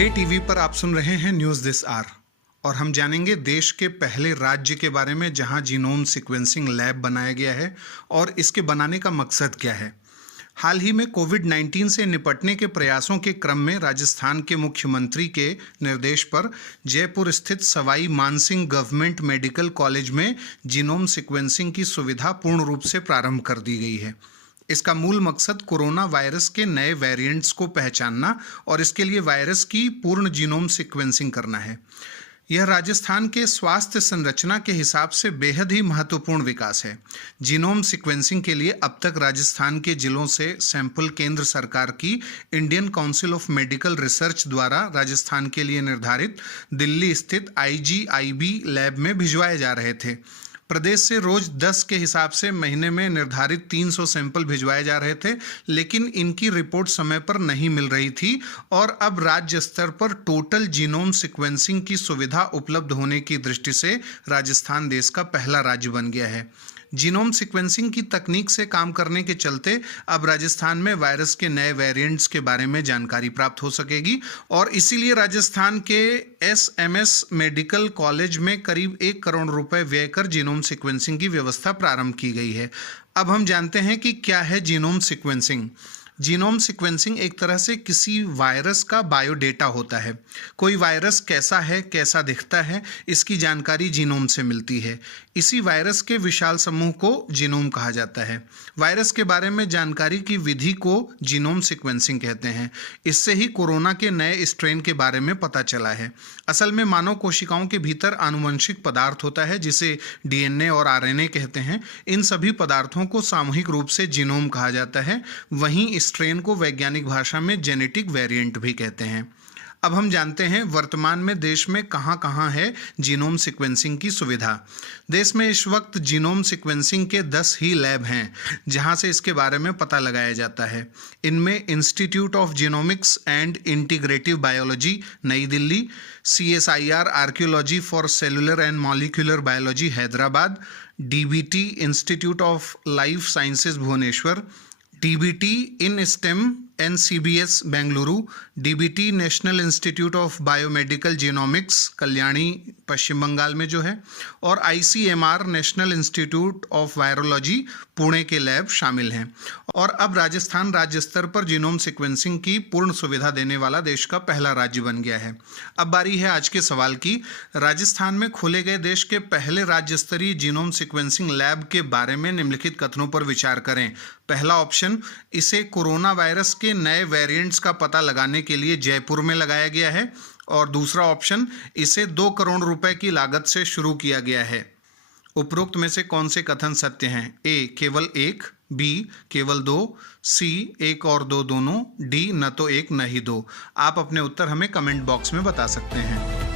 हे TV पर आप सुन रहे हैं न्यूज़ दिस आर और हम जानेंगे देश के पहले राज्य के बारे में जहां जीनोम सीक्वेंसिंग लैब बनाया गया है और इसके बनाने का मकसद क्या है। हाल ही में कोविड-19 से निपटने के प्रयासों के क्रम में राजस्थान के मुख्यमंत्री के निर्देश पर जयपुर स्थित Sawai Mansingh government medical college में जीनोम सीक्वेंसिंग की सुविधा पूर्ण रूप से प्रारंभ कर दी गई है। इसका मूल मकसद कोरोना वायरस के नए वेरिएंट्स को पहचानना और इसके लिए वायरस की पूर्ण जीनोम सीक्वेंसिंग करना है। यह राजस्थान के स्वास्थ्य संरचना के हिसाब से बेहद ही महत्वपूर्ण विकास है। जीनोम सीक्वेंसिंग के लिए अब तक राजस्थान के जिलों से सैंपल केंद्र सरकार की Indian council of medical research द्वारा राजस्थान के लिए निर्धारित दिल्ली स्थित IGIB लैब में भिजवाए जा रहे थे। प्रदेश से रोज 10 के हिसाब से महीने में निर्धारित 300 सैंपल भिजवाए जा रहे थे, लेकिन इनकी रिपोर्ट समय पर नहीं मिल रही थी और अब राज्य स्तर पर टोटल जीनोम सीक्वेंसिंग की सुविधा उपलब्ध होने की दृष्टि से राजस्थान देश का पहला राज्य बन गया है। जीनोम सीक्वेंसिंग की तकनीक से काम करने के चलते अब राजस्थान में वायरस के नए वेरिएंट्स के बारे में जानकारी प्राप्त हो सकेगी और इसीलिए राजस्थान के SMS मेडिकल कॉलेज में करीब 1 करोड़ रुपए व्यय कर जीनोम सीक्वेंसिंग की व्यवस्था प्रारंभ की गई है। अब हम जानते हैं कि क्या है जीनोम सीक्वेंसिंग। जीनोम सीक्वेंसिंग एक तरह से किसी वायरस का बायोडेटा होता है। कोई वायरस कैसा है, कैसा दिखता है, इसकी जानकारी जीनोम से मिलती है। इसी वायरस के विशाल समूह को जीनोम कहा जाता है। वायरस के बारे में जानकारी की विधि को जीनोम सीक्वेंसिंग कहते हैं। इससे ही कोरोना के नए स्ट्रेन के बारे में पता चला है। असल में मानव कोशिकाओं के भीतर आनुवंशिक पदार्थ होता है जिसे DNA और RNA कहते हैं। इन सभी पदार्थों को सामूहिक रूप से जीनोम कहा जाता है। वहीं स्ट्रेन को वैज्ञानिक भाषा में जेनेटिक वेरिएंट भी कहते हैं। अब हम जानते हैं वर्तमान में देश में कहां है जीनोम सीक्वेंसिंग की सुविधा। देश में इस वक्त जीनोम सीक्वेंसिंग के 10 ही लैब हैं जहां से इसके बारे में पता लगाया जाता है। इनमें institute of genomics and integrative biology New Delhi, CSIR archaeology for cellular and molecular biology Hyderabad, DBT institute of life sciences Bhubaneswar, DBT in stem NCBS Bengaluru, DBT national institute of biomedical genomics Kalyani Paschim Bengal में जो है, और ICMR national institute of virology Pune के lab शामिल हैं। और अब राजस्थान राज्य स्तर पर जीनोम सीक्वेंसिंग की पूर्ण सुविधा देने वाला देश का पहला राज्य बन गया है। अब बारी है आज के सवाल की। राजस्थान में खोले गए देश के पहले राज्य स्तरीय जीनोम सीक्वेंसिंग लैब के बारे में निम्नलिखित कथनों पर विचार करें। पहला ऑप्शन, इसे कोरोना वायरस के नए वेरिएंट्स का पता लगाने के लिए जयपुर में लगाया गया है। और दूसरा ऑप्शन, इसे 2 करोड़ रुपए की लागत से शुरू किया गया है। उपरोक्त में से कौन से कथन सत्य हैं? A केवल 1, B केवल 2, C 1 और 2 दोनों, D न तो 1 न ही 2। आप अपने उत्तर हमें कमेंट बॉक्स में बता सकते हैं।